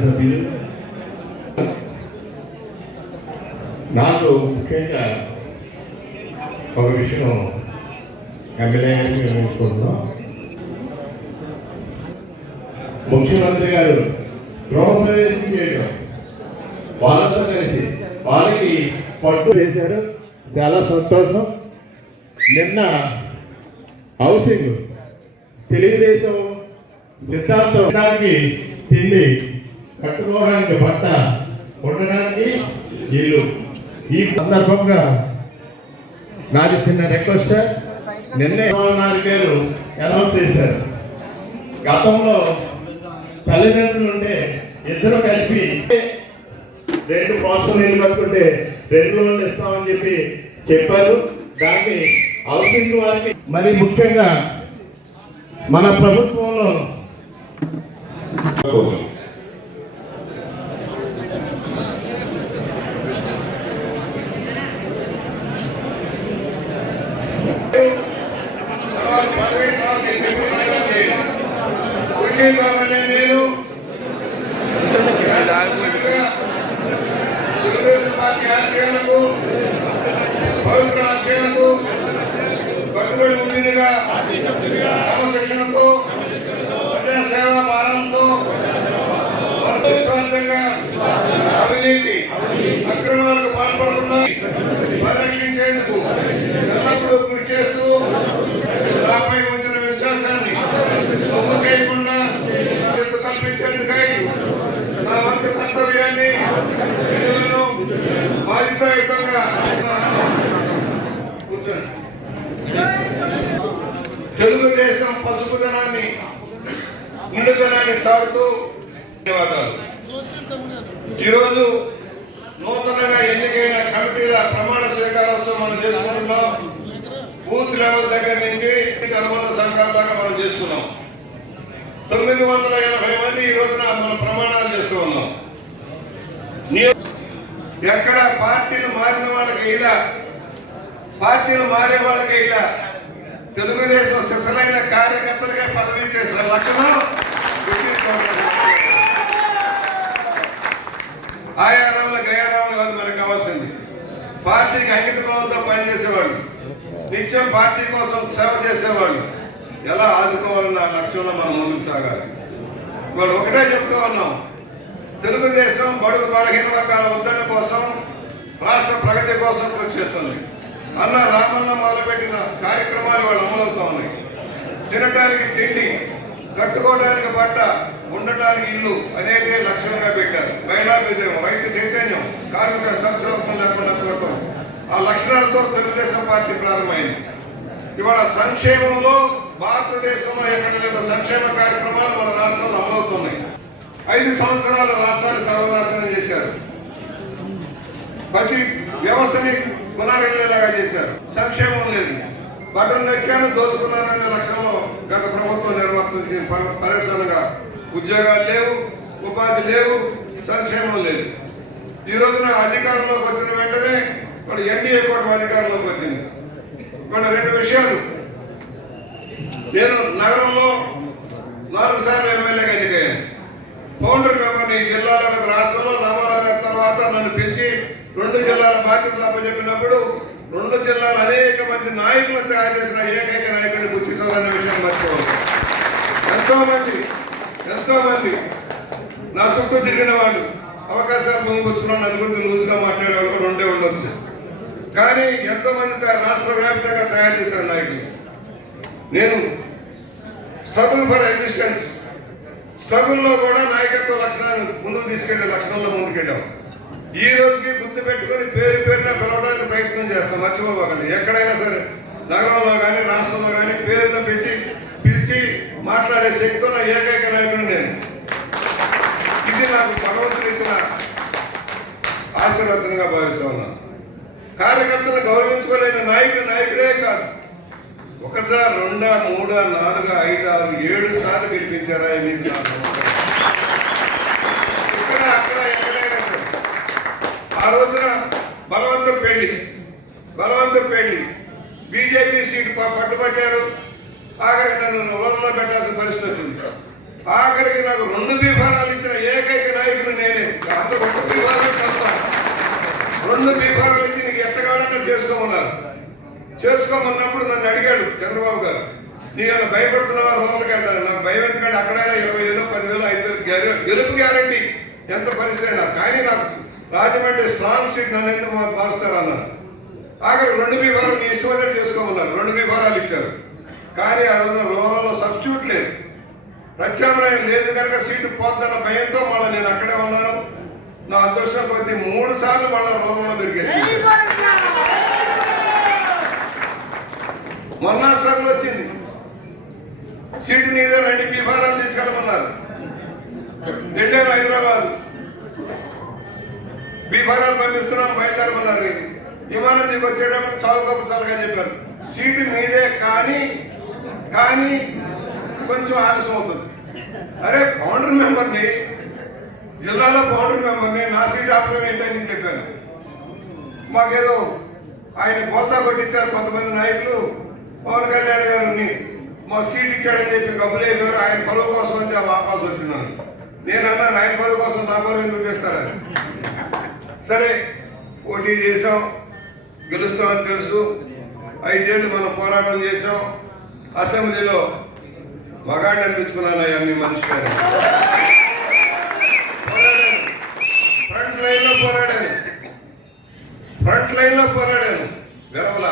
శాసనసభ్యులు నాకు ముఖ్యంగా ఒక విషయం ఎమ్మెల్యే గారికి వినియోగించుకుంటున్నాం ముఖ్యమంత్రి గారు గృహప్రవేశం చేయడం వాళ్ళతో కలిసి వాళ్ళకి పట్టు వేశారు. చాలా సంతోషం. నిన్న హౌసింగ్ తెలుగుదేశం సిద్ధాంతం తిండి కట్టుకోవడానికి బట్ట ఉండడానికి ఇల్లు ఈ సందర్భంగా నాది చిన్న రిక్వెస్ట్ నిన్నే నాలుగు గారు అనౌన్స్ చేశారు. గతంలో తల్లిదండ్రులు ఉంటే ఇద్దరు కలిపి రెండు ప్రాసెస్ నీళ్ళు కట్టుకుంటే రెండు లోన్లు ఇస్తామని చెప్పి చెప్పారు. దానికి అవసరం వారికి మరి ముఖ్యంగా మన ప్రభుత్వంలో మనస్ఫూర్తిగా అవినీతి అక్రమాలకు పాల్పడకుండా పరిరక్షించేందుకు ఎల్లప్పుడూ కృషి చేస్తూ నాపై ఉంచిన విశ్వాసాన్ని ఒమ్ము చేయకుండా కల్పించేందుకై నా వంత కర్తవ్యాన్ని విధులను బాధ్యతాయుతంగా తెలుగుదేశం పసుపుదనాన్ని నిండుదనాన్ని చాటుతూ ధన్యవాదాలు. ఈరోజు నూతనంగా ఎన్నికైన కమిటీల ప్రమాణ స్వీకారోత్సవం మనం చేసుకుంటున్నాం. బూత్ లెవెల్ దగ్గర నుంచి అనుబంధ సంఘాల దాకా మనం చేసుకున్నాం. తొమ్మిది వందల ఎనభై మంది ఈ రోజున మనం ప్రమాణాలు చేస్తూ ఉన్నాం. ఎక్కడ పార్టీలు మారిన వాళ్ళకి ఇలా పార్టీలు మారే వాళ్ళకి ఇలా తెలుగుదేశం సిసలైన కార్యకర్తలుగా పదవి చేసే లక్షణం నిత్యం పార్టీ కోసం సేవ చేసేవాళ్ళు ఎలా ఆదుకోవాలన్న లక్ష్యంలో మనం ముందుకు సాగాలి. వాళ్ళు ఒకటే చెప్తూ ఉన్నాం. తెలుగుదేశం బడుగు బలహీన వర్గాల ఉద్దరణ కోసం రాష్ట్ర ప్రగతి కోసం కృషి చేస్తుంది. అన్న రామన్న మొదలుపెట్టిన కార్యక్రమాలు వాళ్ళు అమలవుతూ ఉన్నాయి. తినడానికి తిండి కట్టుకోవడానికి బట్ట ఉండటానికి ఇల్లు అనేది లక్ష్యంగా పెట్టారు. మహిళా విధేయం రైతు చైతన్యం కార్మిక సంక్షోభం లేకుండా చూడటం. ఆ లక్షణాలతో తెలుగుదేశం పార్టీ ప్రారంభమైంది. ఇవాళ సంక్షేమంలో భారతదేశంలో ఎక్కడ లేదా సంక్షేమ కార్యక్రమాలు మన రాష్ట్రంలో అమలవుతున్నాయి. ఐదు సంవత్సరాలు రాష్ట్రాన్ని సర్వనాశనం చేశారు. ప్రతి వ్యవస్థని పునరెళ్ళేలాగా చేశారు. సంక్షేమం లేదు. బటన్ నొక్కాను దోచుకున్నాననే లక్ష్యంలో గత ప్రభుత్వం నిర్వర్తించిన పరిశ్రమగా ఉద్యోగాలు లేవు ఉపాధి లేవు సంక్షేమం లేదు. ఈ రోజున అధికారంలోకి వచ్చిన వెంటనే మన ఎన్డీఏ కూటమి అధికారంలోకి వచ్చింది. మన రెండు విషయాలు. నేను నగరంలో నాలుగు సార్లు ఎమ్మెల్యేగా ఎన్నికయ్యాను. ఫౌండర్ మెంబర్ని జిల్లాలో రాష్ట్రంలో రామారావు గారి తర్వాత నన్ను పిలిచి రెండు జిల్లాల బాధ్యతలు అప్పచెప్పినప్పుడు రెండు జిల్లాల అనేక మంది నాయకులను తయారు చేసిన ఏకైక నాయకుడిని గుర్తించాలనే విషయం మర్చిపోవాలి ఎంతో మంది ఎంతో మంది నా చుట్టూ తిరిగిన వాళ్ళు అవకాశాలు ముందుకు వచ్చిన నన్ను గురించి లూజ్గా మాట్లాడే వాళ్ళు రెండే ఉండొచ్చు. కానీ ఎంతమంది రాష్ట్ర వ్యాప్తంగా తయారు చేశారు నాయకులు. నేను స్ట్రగుల్ ఫర్ ఎగ్జిస్టెన్స్ స్ట్రగుల్లో కూడా నాయకత్వ లక్షణాన్ని ముందుకు తీసుకెళ్ళే లక్షణంలో ముందుకెళ్ళాం. ఈ రోజుకి గుర్తు పెట్టుకొని పేరు పేరున పిలవడానికి ప్రయత్నం చేస్తాం. మర్చిపోకండి ఎక్కడైనా సరే నగరంలో కానీ రాష్ట్రంలో కానీ పేరున పెట్టి పిలిచి మాట్లాడే శక్తి ఉన్న ఏకైక నాయకుడు నేను ఇది నాకు భగవంతుడు ఇచ్చిన ఆశీర్వచనంగా భావిస్తా ఉన్నాను కార్యకర్తలు గౌరవించుకోలేని నాయకుడు నాయకుడే కాదు. ఒకటా రెండా మూడా నాలుగా ఐదు ఆరు ఏడు సార్లు గెలిపించారా మీకు ఇక్కడ అక్కడ ఎక్కడైనా ఆ రోజున బలవంత పెళ్ళి. బలవంత పెళ్ళి. బీజేపీ సీటు పట్టుబట్టారు. ఆఖరికి నన్ను రోడ్లో పెట్టాల్సిన పరిస్థితి వచ్చింది. ఆఖరికి నాకు రెండు బీఫారాలు ఇచ్చిన ఏకైక నాయకుడు నేనే. అంత రెండు బీఫారాలు రెండు బీఫారాలు ఇచ్చి చేసుకోమన్నారు. చేసుకోమన్నప్పుడు నన్ను అడిగాడు చంద్రబాబు గారు. నేను భయపడుతున్నావా రోజులకి వెళ్ళాను నాకు భయం ఎందుకంటే అక్కడైనా ఇరవై వేలు పదివేలు ఐదు వేలు గెలు గెలుపు గ్యారంటీ. ఎంత పరిస్థితి అయినా. కానీ నాకు రాజమండ్రి స్ట్రాంగ్ సీట్ నన్ను ఎందుకు మారుస్తారు అన్నారు ఆఖరి రెండు బీఫారాలు నీ ఇష్టం వచ్చినట్టు చేసుకోమన్నారు. రెండు బీఫారాలు ఇచ్చారు. కానీ ఆ రోజున రూరల్లో సబ్స్టిట్యూట్ లేదు. ప్రత్యామ్నాయం లేదు కనుక సీటు పోద్దన్న భయంతో మళ్ళీ నేను అక్కడే ఉన్నాను. నా అదృష్టం కొద్ది మూడు సార్లు మళ్ళీ రూరల్లో పెరిగాను మొన్న సభలు వచ్చింది. సీటు నీదే రెండు బీఫారాలు తీసుకెళ్ళమన్నారు. వెళ్ళాను హైదరాబాద్. బీఫారాలు పంపిస్తున్నాం బయలుదేరమన్నారు. విమానం దిగి వచ్చేటప్పుడు చావు కప్పు చాలుగా చెప్పారు. సీటు మీదే కానీ కానీ కొంచెం ఆలస్యం అవుతుంది. అరే ఫౌండర్ మెంబర్ని జిల్లాలో ఫౌండర్ మెంబర్ని నా సీట్ ఆపడం ఏంటని నేను చెప్పాను. మాకేదో ఆయన గోతా కొట్టించారు కొంతమంది నాయకులు. పవన్ కళ్యాణ్ గారు మాకు సీట్ ఇచ్చాడని చెప్పి కబులు అయిపోయారు ఆయన పరువు కోసం అని ఆపాల్సి వచ్చిందని. నేను అన్నాను ఆయన పరువు కోసం నా పరువు ఎందుకు చేస్తారని. సరే పోటీ చేసాం గెలుస్తామని తెలుసు. ఐదేళ్ళు మనం పోరాటం చేసాం అసెంబ్లీలో మగాడిని అనిపించుకున్నాను అయ్యా మీ మనిషి గారు పోరాడాను ఫ్రంట్ లైన్లో పోరాడాను ఫ్రంట్ లైన్లో పోరాడాను వెరవల.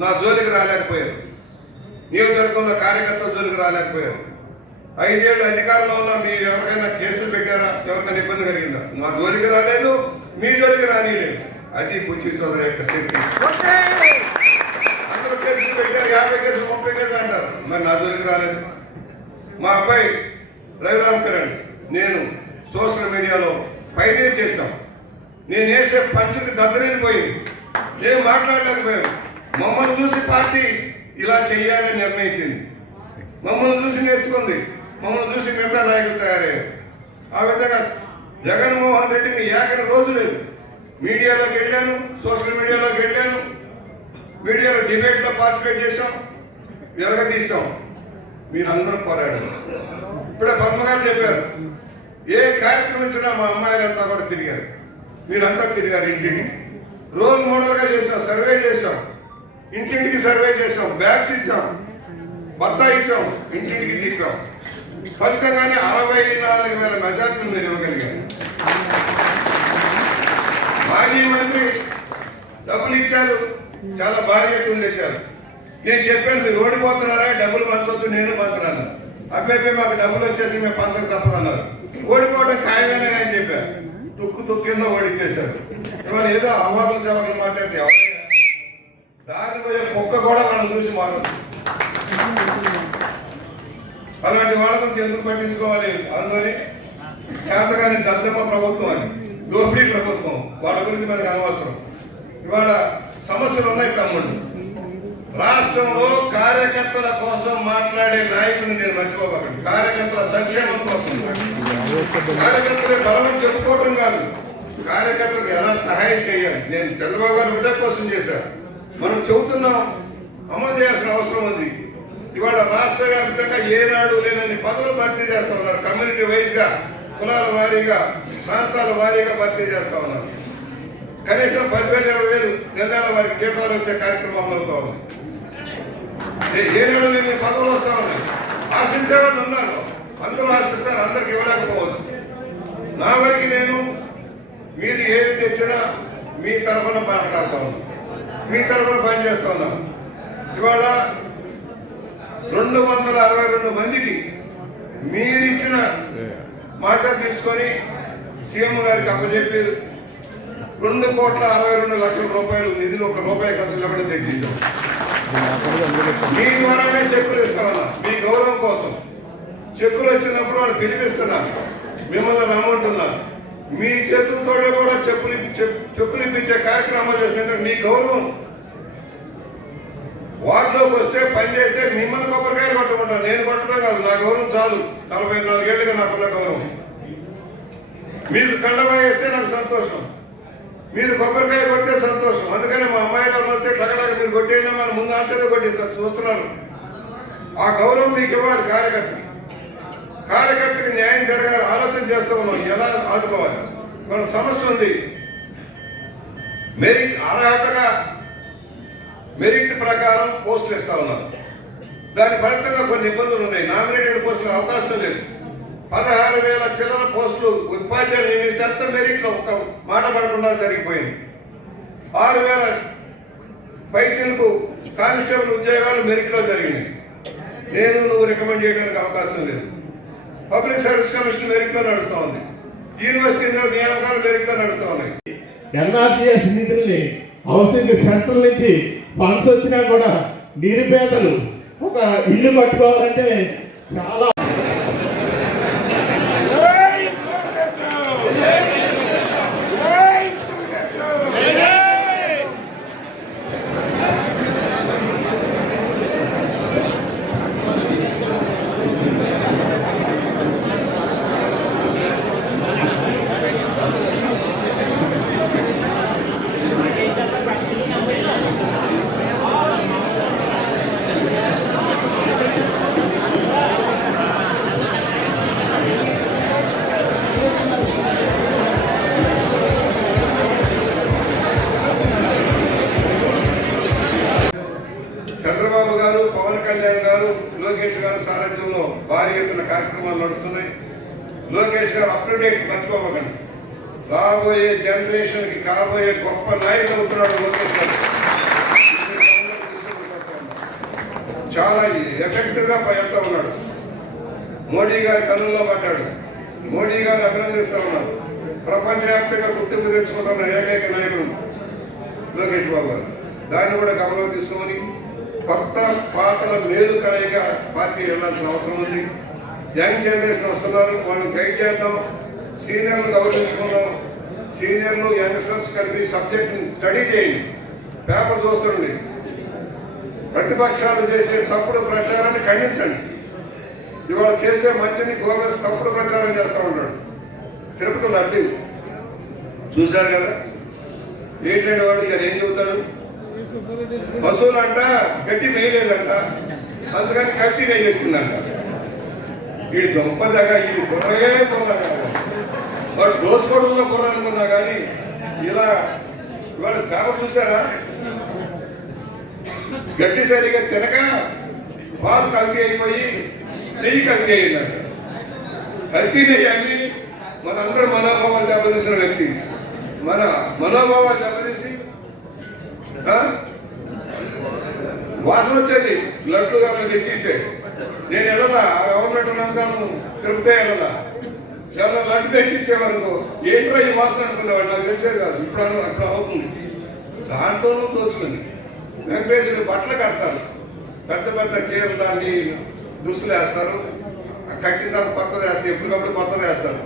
నా జోలికి రాలేకపోయారు. నియోజకవర్గంలో కార్యకర్తల జోలికి రాలేకపోయారు. ఐదేళ్ళు అధికారంలో ఉన్న మీ ఎవరికైనా కేసులు పెట్టారా? ఎవరికైనా ఇబ్బంది కలిగిందా? నా జోలికి రాలేదు మీ జోలికి రానిలేదు. అది బుచ్చి చౌదరి యొక్క శక్తి. అందరూ కేసులు పెట్టారు యాభై కేసులు ముప్పై కేసులు అంటారు. మరి నా జోలికి రాలేదు. మా అబ్బాయి రవిరామ్ కిరణ్ నేను సోషల్ మీడియాలో పైనీర్ చేశాం. నేను వేసే పంచుకి పోయింది ఏం మాట్లాడలేకపోయాను. మమ్మల్ని చూసి పార్టీ ఇలా చెయ్యాలని నిర్ణయించింది. మమ్మల్ని చూసి నేర్చుకుంది. మమ్మల్ని చూసి మిగతా నాయకులు తయారయ్యారు. ఆ విధంగా జగన్మోహన్ రెడ్డిని ఏకని రోజు లేదు. మీడియాలోకి వెళ్ళాను సోషల్ మీడియాలోకి వెళ్ళాను. మీడియాలో డిబేట్లో పార్టిసిపేట్ చేశాం తీసాం మీరందరూ పోరాడారు. ఇప్పుడే పద్మగారు చెప్పారు ఏ కార్యక్రమం ఇచ్చినా మా అమ్మాయిలంతా కూడా తిరిగారు. మీరంతా తిరిగారు ఇంటిని రోల్ మోడల్గా చేసాం సర్వే చేసాం ఇంటింటికి సర్వే చేసాం బ్యాగ్స్ ఇచ్చాం బత్తా ఇచ్చాం ఇంటింటికి తిప్పాం ఫలితంగానే అరవై నాలుగు వేల మెజార్టీ మీరు ఇవ్వగలిగారు. మాజీ మంత్రి డబ్బులు ఇచ్చారు చాలా భారీ ఎత్తులు తెచ్చారు. నేను చెప్పాను మీరు ఓడిపోతున్నారా డబ్బులు పంచవద్దు నేను పంచున్నాను. అబ్బాయి మాకు డబ్బులు వచ్చేసి మేము పంచక తప్పదన్నారు ఓడిపోవడం ఖాయమేనా అని చెప్పారు. తుక్కు తుక్కు కింద ఓడిచ్చేశారు ఇవాళ ఏదో అవాకులు జవాకులు మాట్లాడితే ఎవరైనా దారి పోయే కుక్క కూడా మనం చూసి మారు అలాంటి వాళ్ళ ఎందుకు పట్టించుకోవాలి? అందుకని చేతగాని దద్దమ్మ ప్రభుత్వం అని దోపిడీ ప్రభుత్వం వాళ్ళ గురించి మనకి అనవసరం. ఇవాళ సమస్యలు ఉన్నాయి తమ్ముడు రాష్ట్రంలో కార్యకర్తల కోసం మాట్లాడే నాయకుని నేను మర్చిపోకండి కార్యకర్తల సంక్షేమం కోసం కార్యకర్తలే బలం చెప్పుకోవటం కాదు. కార్యకర్తలకు ఎలా సహాయం చేయాలి? నేను చంద్రబాబు గారు బిడ్డ కోసం చేశాను మనం చెబుతున్నాం అమలు చేయాల్సిన అవసరం ఉంది. ఇవాళ రాష్ట్ర వ్యాప్తంగా ఏనాడు లేనని పదవులు భర్తీ చేస్తా ఉన్నారు. కమ్యూనిటీ వైజ్గా కులాల వారీగా ప్రాంతాల వారీగా భర్తీ చేస్తా ఉన్నారు. కనీసం పదివేలు ఇరవై వేలు నిర్ణయాల వారికి జీతాలు వచ్చే కార్యక్రమం అమలవుతా ఉంది. ఏ- ఏనాడు లేని పదవులు వస్తా ఉన్నాయి? ఆశించే వాళ్ళు ఉన్నారు. అందరూ ఆశిస్తారు అందరికి ఇవ్వలేకపోవచ్చు. నా వరకు నేను మీరు ఏది తెచ్చినా మీ తరఫున మాట్లాడుతా ఉన్నాను మీ తరఫున పనిచేస్తా ఉన్నాను ఇవాళ రెండు వందల అరవై రెండు మందికి మీరిచ్చిన మాట తీసుకొని సీఎం గారికి అప్పచెప్పారు. రెండు కోట్ల అరవై రెండు లక్షల రూపాయలు నిధులు ఒక రూపాయి ఖర్చు లేకుండా తెచ్చించాం మీ ద్వారానే చెక్కులు ఇస్తామన్నా మీ గౌరవం కోసం. చెక్కులు వచ్చినప్పుడు వాళ్ళు పిలిపిస్తున్నారు. మిమ్మల్ని రమ్మంటున్నారు. మీ చేతులతోనే కూడా చెప్పులు చెప్పులు చెక్కులు ఇప్పించే కార్యక్రమాలు చేసినందుకు మీ గౌరవం. వార్డులోకి వస్తే పని చేస్తే మిమ్మల్ని కొబ్బరికాయలు కొట్టుకుంటాను నేను కొట్టడం కాదు. నా గౌరవం చాలు. నలభై నాలుగేళ్ళుగా నాకున్న గౌరవం. మీరు కండబాయి వేస్తే నాకు సంతోషం. మీరు కొబ్బరికాయ కొడితే సంతోషం. అందుకని మా అమ్మాయి గారు వస్తే మీరు కొట్టేయండి మన ముందు ఆటలో కొట్టేస్తారు. చూస్తున్నాను ఆ గౌరవం మీకు ఇవ్వాలి కార్యకర్తకి. కార్యకర్తకి న్యాయం జరగాలి ఆలోచన చేస్తూ ఉన్నాం. ఎలా ఆదుకోవాలి? మన సమస్య ఉంది. మెరిట్ అర్హతగా మెరిట్ ప్రకారం పోస్టులు ఇస్తా ఉన్నారు. దాని ఫలితంగా కొన్ని ఇబ్బందులు ఉన్నాయి. నామినేటెడ్ పోస్టులకు అవకాశం లేదు. పదహారు వేల చిల్లర పోస్టులు ఉపాధ్యాయులు నియమిస్తే అంత మెరిట్లో ఒక మాట పడకుండా జరిగిపోయింది. ఆరు వేల పైచలకు కానిస్టేబుల్ ఉద్యోగాలు మెరిట్లో జరిగినాయి. నేను నువ్వు రికమెండ్ చేయడానికి అవకాశం లేదు. పబ్లిక్ సర్వీస్ కమిషన్ మెరిట్లో నడుస్తూ ఉంది. యూనివర్సిటీలో నియామకాలు మెరిట్లో నడుస్తూ ఉన్నాయి. ఎన్ఆర్టీఎస్ నిధుల్ని హౌసింగ్ సెంటర్ నుంచి ఫండ్స్ వచ్చినా కూడా నిరుపేదలు ఒక ఇల్లు కట్టుకోవాలంటే చాలా జనరేషన్కి కాబోయే గొప్ప నాయకుడు అవుతున్నాడు లోకేష్ గారు. చాలా ఎఫెక్టివ్గా గా ఉన్నాడు. మోడీ గారి కన్నుల్లో పడ్డాడు. మోడీ గారు అభినందిస్తా ఉన్నారు. ప్రపంచవ్యాప్తంగా గుర్తింపు తెచ్చుకుంటున్న ఏకైక నాయకుడు లోకేష్ బాబు గారు. దాన్ని కూడా గమనంలో తీసుకొని కొత్త పాతల మేలు కలయిక పార్టీ వెళ్ళాల్సిన అవసరం ఉంది. యంగ్ జనరేషన్ వస్తున్నారు. వాళ్ళని గైడ్ చేద్దాం. సీనియర్లు గౌరవించుకుందాం. సీనియర్లు యంగ్స్టర్స్ కలిపి సబ్జెక్ట్ స్టడీ చేయండి. పేపర్ చూస్తుండండి. ప్రతిపక్షాలు చేసే తప్పుడు ప్రచారాన్ని ఖండించండి. ఇవాళ చేసే మంచిని గోవెస్ తప్పుడు ప్రచారం చేస్తూ ఉంటాడు తిరుపతి లడ్డు. చూశారు కదా? ఏంటంటే వాడు? ఇక ఏం చెబుతాడు? పశువులు అంట గట్టి మేయలేదంట. అందుకని కత్తి నెయ్యొచ్చిందంట వీడి దొంపదగా వీడి బుర్రగే బుర్రగా వాడు దోసుకోవడంలో బుర్ర అనుకున్నా కానీ ఇలా ఇవాళ పేపర్ చూసారా గట్టి సరిగా తినక పాలు కల్తీ అయిపోయి నెయ్యి కల్తీ అయిందంట కల్తీ నెయ్యి అమ్మి మనందరూ మనోభావాలు దెబ్బతీసిన వ్యక్తి. మన మనోభావాలు దెబ్బతీసి వాసన వచ్చేది. లడ్లు కానీ తెచ్చిస్తే. నేను వెళ్ళదా గవర్నమెంట్ ఉన్నంత తిరుపతి వెళ్ళదా చాలా లడ్డు తెచ్చిచ్చేవారు ఏంట్రా ఈ వాసన అనుకునేవాడు? నాకు తెలిసేది కాదు. ఇప్పుడు అన్న ఇప్పుడు అవుతుంది. దాంట్లోనూ దోచుకుని వెంకటేశ్వరుడు బట్టలు కడతారు. పెద్ద పెద్ద చీరలు దాన్ని దుస్తులు వేస్తారు. ఆ కట్టిన తర్వాత కొత్తది వేస్తారు. ఎప్పటికప్పుడు కొత్తది వేస్తారు.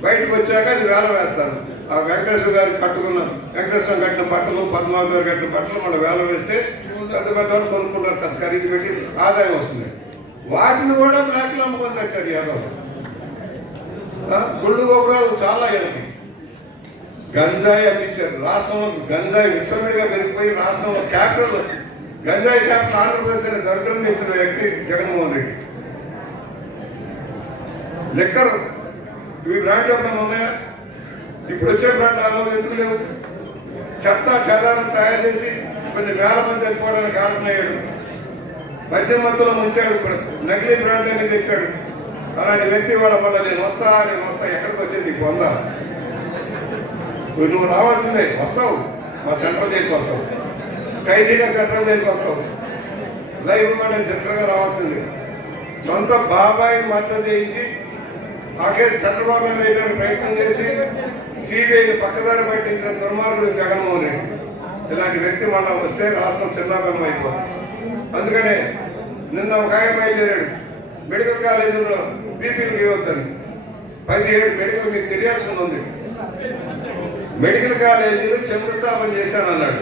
బయటకు వచ్చాక అది వేల వేస్తారు. ఆ వెంకటేశ్వర గారు కట్టుకున్న వెంకటేశ్వర కట్టిన బట్టలు పద్మావతి గారు కట్టిన బట్టలు మన వేల వేస్తే పెద్ద పెద్ద వాళ్ళు కొనుక్కుంటారు. కాస్త ఖరీదు పెట్టి ఆదాయం వస్తుంది. వాటిని కూడా బ్లాక్లో అమ్ముకొని తెచ్చారు యాదవ్. గుళ్ళు గోపురాలు చాలా ఎనకి గంజాయి అమ్మించారు. రాష్ట్రంలో గంజాయి విచ్చలవిడిగా పెరిగిపోయి రాష్ట్రంలో క్యాపిటల్ గంజాయి క్యాపిటల్ ఆంధ్రప్రదేశ్ అనే దరిద్రం ఇచ్చిన వ్యక్తి జగన్మోహన్ రెడ్డి. లిక్కర్. ఇవి బ్రాండ్లు ఎప్పుడైనా ఉన్నాయా ఇప్పుడు వచ్చే బ్రాండ్ అమలు ఎందుకు లేవు? చెత్త చెదారం తయారు చేసి కొన్ని వేల మంది చచ్చిపోవడానికి కారణమయ్యాడు. మధ్య మధ్యలో ముంచాడు ఇప్పుడు. నకిలీ బ్రాండ్ అనేది తెచ్చాడు. అలాంటి వ్యక్తి వాళ్ళ మళ్ళీ నేను వస్తా నేను వస్తా ఎక్కడికి వచ్చేది? నీకు పొందా నువ్వు రావాల్సిందే వస్తావు. మా సెంట్రల్ జైలుకి వస్తావు. ఖైదీగా సెంట్రల్ జైలుకి వస్తావు. లైఫ్ కూడా జడ్జిగా రావాల్సిందే. సొంత బాబాయిని మద్దతు చేయించి ఆ కేసు చంద్రబాబు మీద వేయడానికి ప్రయత్నం చేసి సిబిఐని పక్కదారి పట్టించిన దుర్మార్గుడు జగన్మోహన్ రెడ్డి. ఇలాంటి వ్యక్తి మళ్ళా వస్తే రాష్ట్రం చిన్నాభిన్నం అయిపోతుంది అందుకనే నిన్న ఒక ఆయన బయలుదేరాడు. మెడికల్ కాలేజీలో బీపీలకు ఇవ్వద్దని పదిహేడు మెడికల్ మీకు తెలియాల్సి ఉంది. మెడికల్ కాలేజీలో శంకుస్థాపన చేశానన్నాడు.